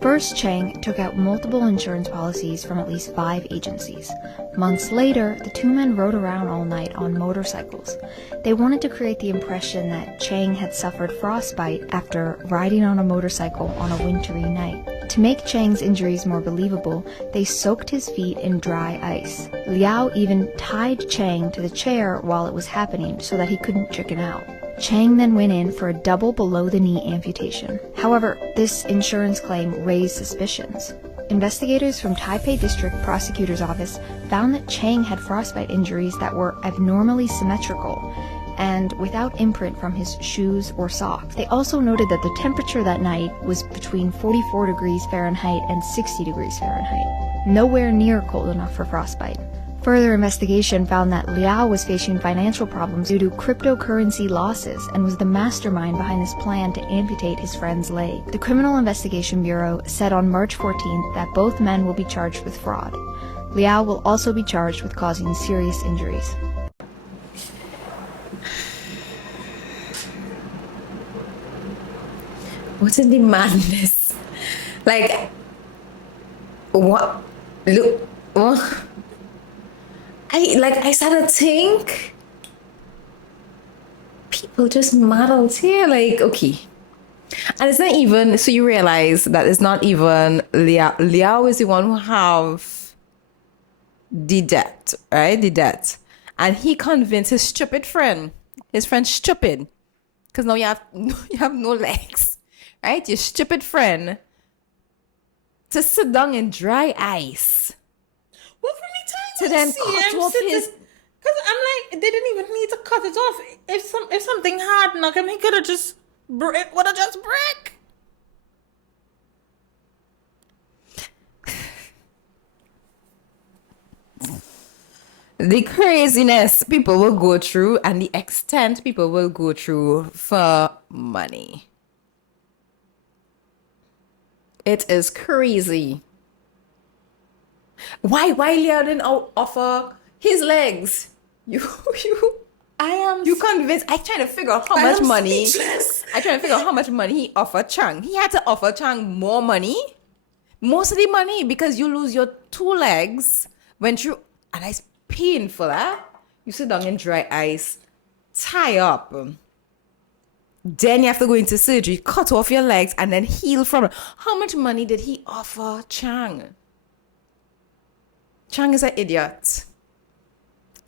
First, Chang took out multiple insurance policies from at least 5 agencies. Months later, the two men rode around all night on motorcycles. They wanted to create the impression that Chang had suffered frostbite after riding on a motorcycle on a wintry night. To make Chang's injuries more believable, they soaked his feet in dry ice. Liao even tied Chang to the chair while it was happening so that he couldn't chicken out. Chang then went in for a double below-the-knee amputation. However, this insurance claim raised suspicions. Investigators from Taipei District Prosecutor's Office found that Chang had frostbite injuries that were abnormally symmetrical and without imprint from his shoes or socks. They also noted that the temperature that night was between 44 degrees Fahrenheit and 60 degrees Fahrenheit, nowhere near cold enough for frostbite. Further investigation found that Liao was facing financial problems due to cryptocurrency losses and was the mastermind behind this plan to amputate his friend's leg. The Criminal Investigation Bureau said on March 14th that both men will be charged with fraud. Liao will also be charged with causing serious injuries. What's in the madness? Like, what? Look, what? I started to think people just mad out here. Like, okay, And it's not even, so you realize that it's not even Liao. Liao is the one who have the debt, right? The debt. And he convinced his stupid friend, his friend stupid, because now you have you have no legs, right? Your stupid friend to sit down in dry ice. What for me trying To to then see cut him off sit his- because I'm like, they didn't even need to cut it off. If something hard knock him, he could have just it would have just break. The craziness people will go through and the extent people will go through for money. It is crazy. Why Leo didn't offer his legs? You convinced. I trying to figure out how I much am money. speechless. I trying to figure out how much money he offered Chang. He had to offer Chang more money, most of the money, because you lose your two legs when you, and it's painful. You sit down in dry ice, tie up. Then you have to go into surgery, cut off your legs, and then heal from it. How much money did he offer Chang? Chang is an idiot.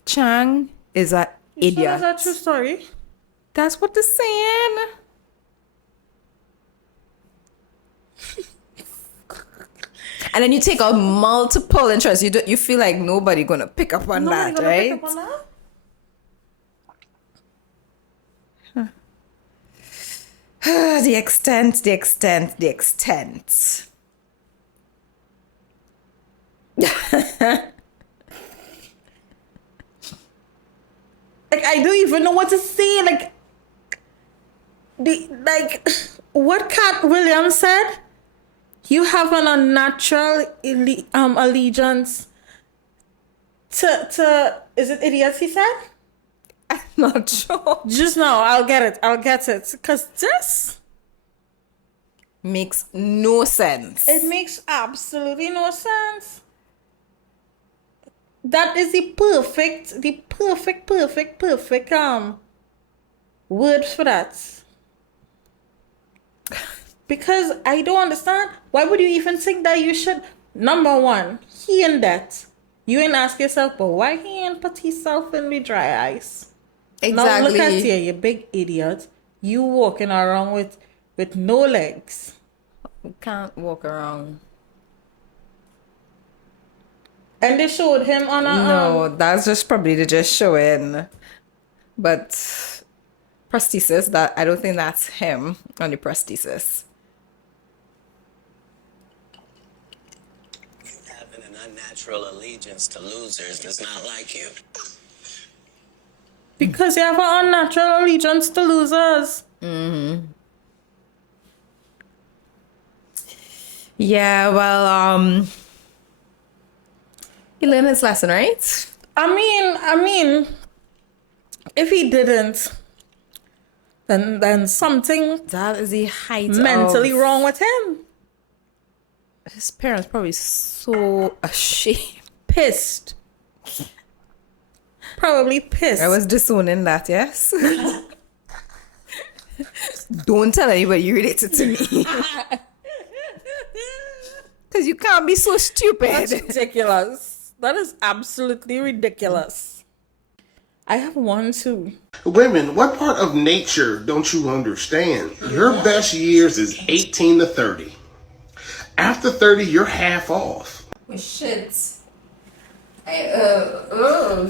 Chang is an idiot. Is that true story? That's what they're saying. And then you take out multiple interests. You feel like nobody gonna pick up on Nobody that, gonna right? pick up on that? The extent. Like, I don't even know what to say. What Cat Williams said. You have an unnatural allegiance to is it idiots? He said. I'm not sure. Just now, I'll get it. Cause this Makes no sense. it makes absolutely no sense. That is the perfect word for that. Because I don't understand. Why would you even think that you should? Number one, he in debt. You ain't ask yourself, but why he ain't put himself in the dry ice? Now look at you big idiot. You walking around with no legs. You can't walk around. And they showed him on a No, that's just probably to just showing. But prosthesis, that I don't think that's him on the prosthesis. Having an unnatural allegiance to losers does not like you. because you have an unnatural allegiance to losers. Yeah, well, he learned his lesson, right? I mean, if he didn't, then something That is the height mentally of... wrong with him. His parents probably so ashamed. Pissed. Probably pissed. I was disowning that, yes? Don't tell anybody you related to me. Because you can't be so stupid. That's ridiculous. That is absolutely ridiculous. I have one too. Women, what part of nature don't you understand? Your best years is 18 to 30. After 30, you're half off. Shit.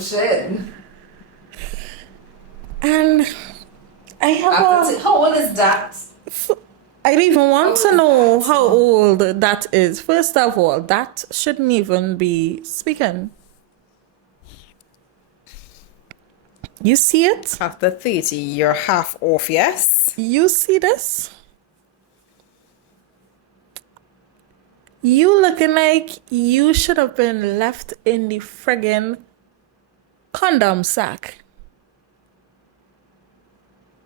Shit. And I have How old is that? I don't even want to know how old that is. First of all, that shouldn't even be speaking. You see it? After 30, you're half off, yes? You see this? You looking like you should have been left in the friggin' condom sack.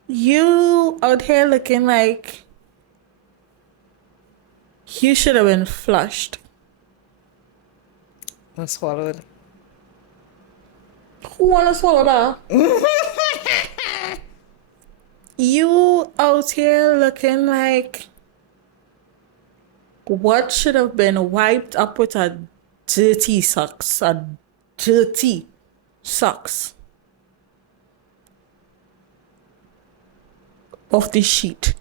You out here looking like you should have been flushed. I swallowed. Who wanna swallow that? You out here looking like what should have been wiped up with a dirty socks. A dirty socks off the sheet.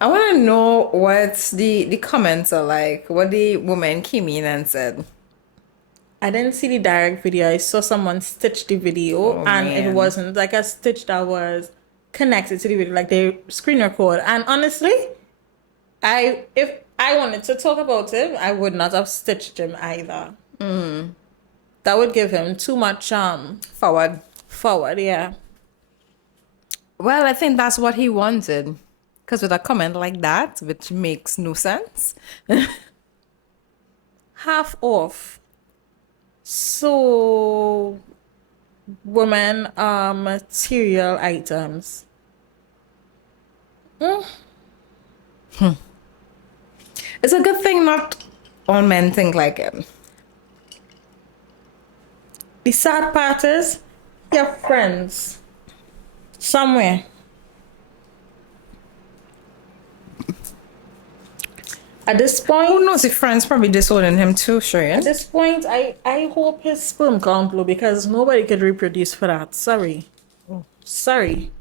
I want to know what the comments are like. What the woman came in and said. I didn't see the direct video. I saw someone stitch the video, Oh and it man. wasn't like a stitch that was connected to the video, like they screen record. And honestly, if I wanted to talk about him, I would not have stitched him either. That would give him too much Forward. forward, yeah. Well, I think that's what he wanted. Because with a comment like that, which makes no sense. Half off. So women material items. It's a good thing not all men think like him. The sad part is your friends somewhere. At this point, Who knows if friends probably disowning him too, Sherain? at this point, I hope his sperm count low because nobody could reproduce for that. Sorry. Sorry.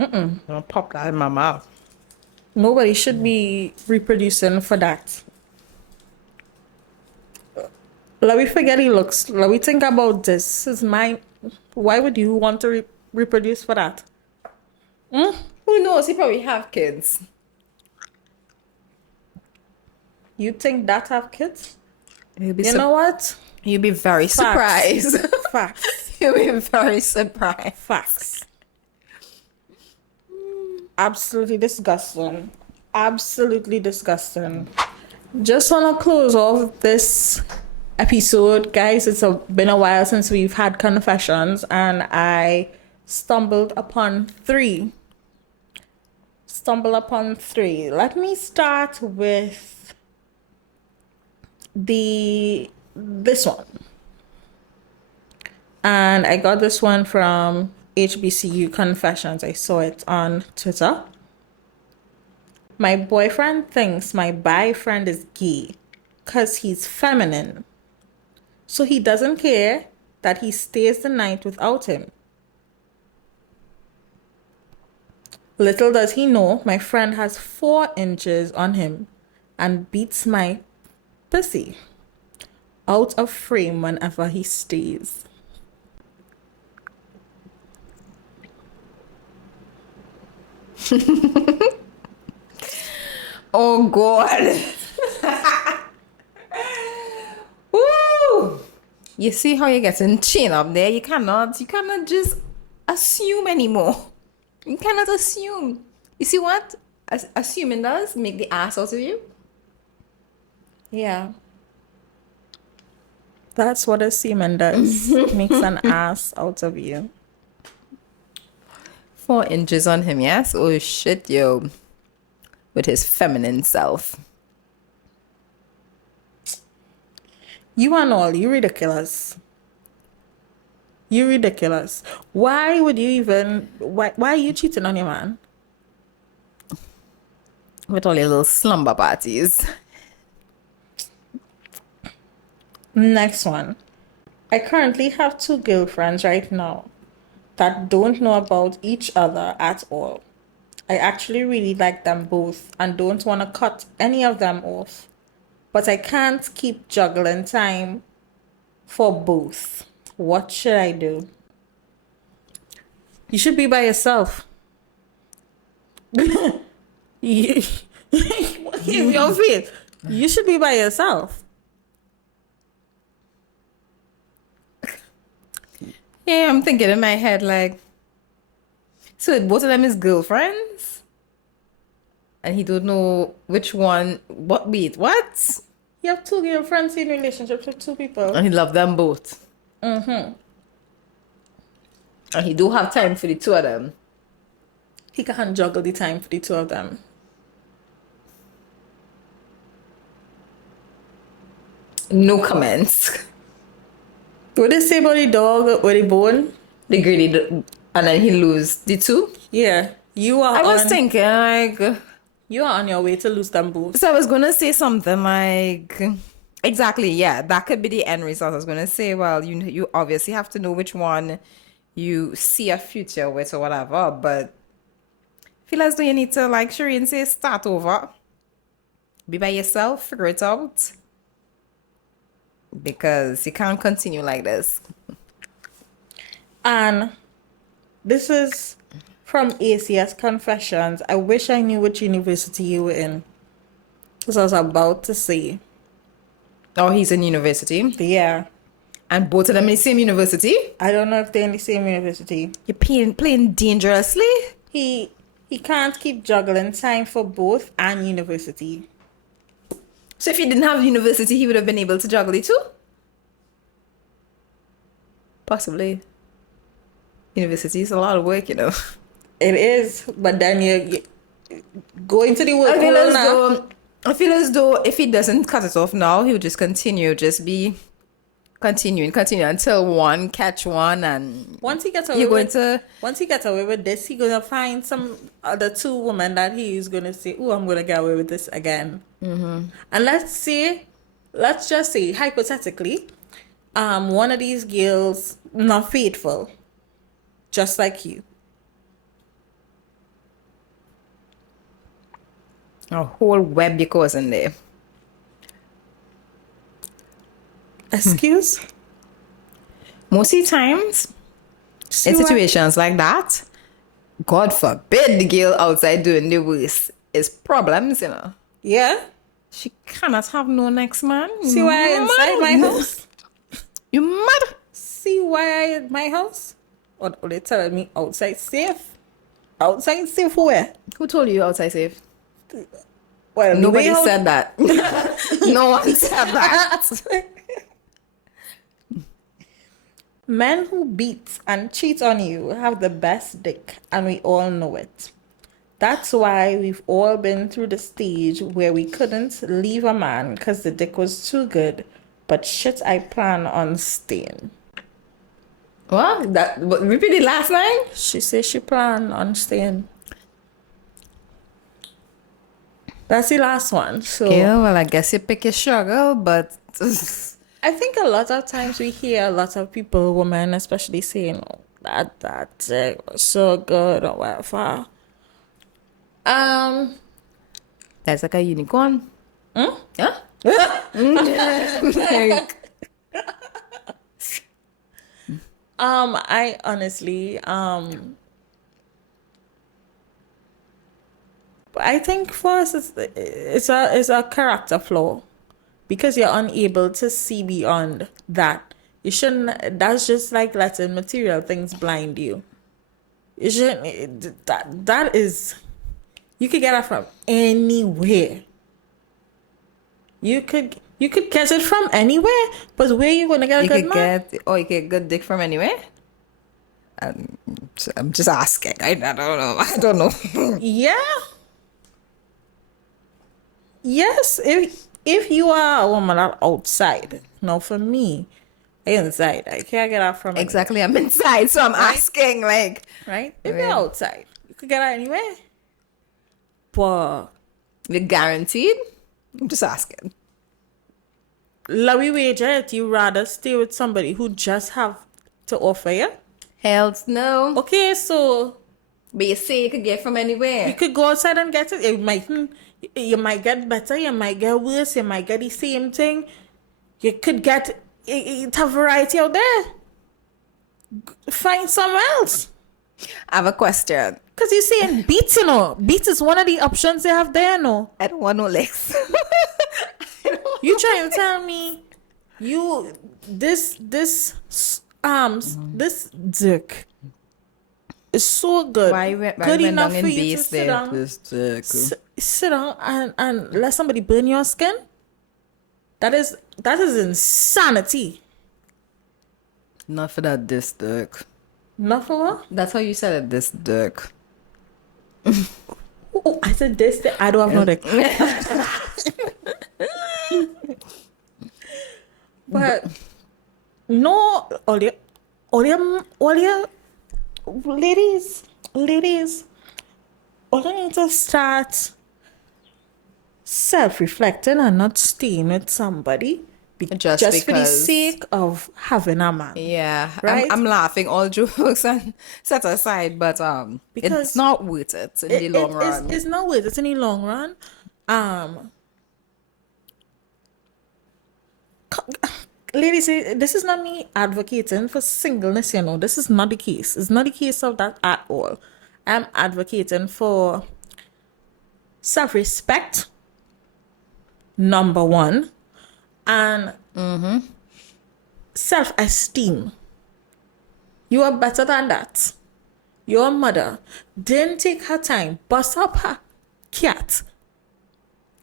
I'm gonna pop that in my mouth. Nobody should be reproducing for that. Let me forget he looks. Let me think about this. This is my. Why would you want to reproduce for that? Who knows? He probably have kids. You think that have kids? You'll be You know what? You'll be very Facts. surprised. Facts. You'll be very surprised. Facts. Absolutely disgusting. Absolutely disgusting. Just want to close off this episode, guys. Been a while since we've had confessions, and I stumbled upon three. Let me start with this one. And I got this one from HBCU Confessions. I saw it on Twitter. My boyfriend thinks my boyfriend is gay because he's feminine. So he doesn't care that he stays the night without him. Little does he know, my friend has 4 inches on him and beats my pussy out of frame whenever he stays. Oh God. Woo! You see how you're getting chin up there? You cannot just assume anymore. You cannot assume. You see what? Assuming does make the ass out of you. Yeah. That's what a semen does. Makes an ass out of you. 4 inches on him, yes? Oh shit, yo. With his feminine self. You and all, you ridiculous. You ridiculous. Why would you even why are you cheating on your man? With all your little slumber parties. Next one. I currently have 2 girlfriends right now that don't know about each other at all. I actually really like them both and don't want to cut any of them off. But I can't keep juggling time for both. What should I do? You should be by yourself. you, your face. You should be by yourself. Yeah, I'm thinking in my head like, so both of them is girlfriends? And he don't know which one, what? You have 2 girlfriends in relationships with 2 people. And he love them both. And he do have time for the 2 of them. He can't juggle the time for the 2 of them. No comments. What they say about the dog with the bone? The greedy, and then he lose the two. Yeah. You are I was on thinking like, you are on your way to lose them both. so I was gonna say something like, exactly, yeah, that could be the end result. I was gonna say, well, you obviously have to know which one you see a future with or whatever, but I feel as though you need to, like Sherain say, start over, be by yourself, figure it out, because you can't continue like this. And this is from ACS Confessions. I wish I knew which university you were in. Because I was about to say. Oh, he's in university, Yeah. and both of them in the same university. I don't know if they're in the same university. You're playing dangerously. He can't keep juggling time for both and university. So if he didn't have university, he would have been able to juggle it too? Possibly. University is a lot of work, you know. It is, but then you go into the work world now. I feel as though if he doesn't cut it off now, he would just continue, continue until one catch one, and Once he gets away with this, he's gonna find some other two women that he's gonna say, "Oh, I'm gonna get away with this again." Mm-hmm. And let's just say hypothetically, one of these girls not faithful, just like you. a whole web you're causing there. Excuse? Most of the times, See in what- situations like that, God forbid the girl outside doing the worst is problems, you know. Yeah. She cannot have no next man. See why I inside my house? You mad? See why I in my house? Or they telling me outside safe? Outside safe where? Who told you you're outside safe? Well, the Nobody way how- said that. No one said that. Men who beat and cheat on you have the best dick, and we all know it. That's why we've all been through the stage where we couldn't leave a man because the dick was too good. But shit, I plan on staying. What? Repeat the last line? She says she plan on staying. That's the last one. So Yeah, well, I guess you pick your struggle, but I think a lot of times we hear a lot of people, women especially, saying, "Oh, that dick was so good," or whatever. that's like a unicorn. Hmm? Huh? I honestly, I think for us it's a character flaw because you're unable to see beyond that. You shouldn't. That's just like letting material things blind you. You shouldn't. That is. You could get it from anywhere. You could catch it from anywhere, but where you gonna get a You good could man? you get good dick from anywhere. I'm just asking. I don't know. I don't know. Yeah. Yes, if you are a woman outside. Now for me, inside. I can't get out from anywhere, Exactly. I'm inside, so I'm asking. Like, right? If you're outside, you could get out anywhere. But you're guaranteed. I'm just asking. let me wager it, you rather stay with somebody who just have to offer you. Hell no. Okay, so But you say you could get from you anywhere. could go outside and get it. You might get better, you might get worse, you might get the same thing. You could get it's a variety out there. Find somewhere else. I have a question. Because you're saying beats, you know. Beats is one of the options they have there, no. I don't want no legs. You trying to tell me this dick is so good. Why good went enough down for in you to base sit there? down, This dick. sit down and let somebody burn your skin? That is insanity. Not for that this dick. Not for what? That's how you said it, this dick. Oh, I said this. I don't have no dick. But No, all your ladies, all you need to start self-reflecting and not staying with somebody Just just for the because. sake of having a man. Yeah, Right? I'm laughing all jokes and set aside, but it's Because not worth it in the long run. it's not worth it in the long run. Ladies, this is not me advocating for singleness, you know. This is not the case. It's not the case of that at all. I'm advocating for self-respect, number one, and self-esteem. You are better than that. Your mother didn't take her time, bust up her cat,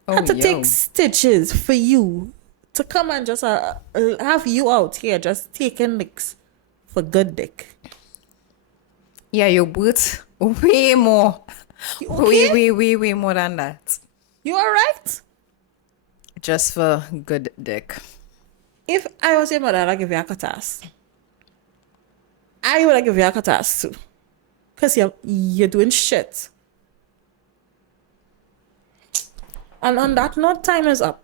had to take stitches for you to come and just have you out here just taking licks for good dick. Yeah, you're worth way more. You okay? Way more than that. You alright? Just for good dick. If I was your mother, I'd give you a cuttass. I would give you a cuttass too. Because you're doing shit. And on that note, time is up.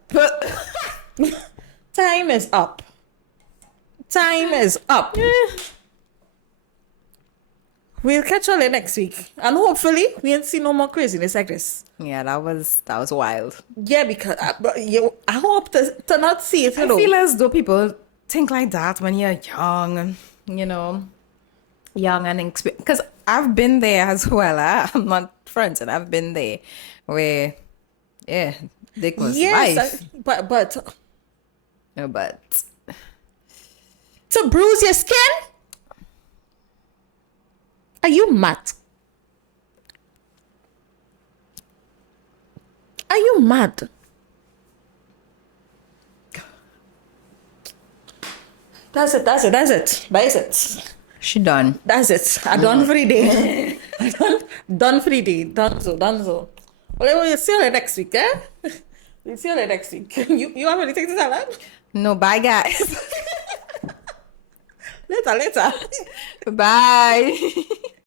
Time is up. Time is up. We'll catch you all next week. And hopefully, we ain't see no more craziness like this. Yeah, that was wild. Yeah, because I hope to not see it, you I know. feel as though people think like that when you're young, young and inexperienced. Because I've been there as well. I'm not fronting. I've been there where, yeah, dick was life. But No, but to bruise your skin? Are you mad? Are you mad? That's it. she done. That's it. I done for the day. done for the day. Done so. Well, we'll see you next week, eh? We'll see you next week. You have anything to tell us? No, bye, guys. Later. Bye.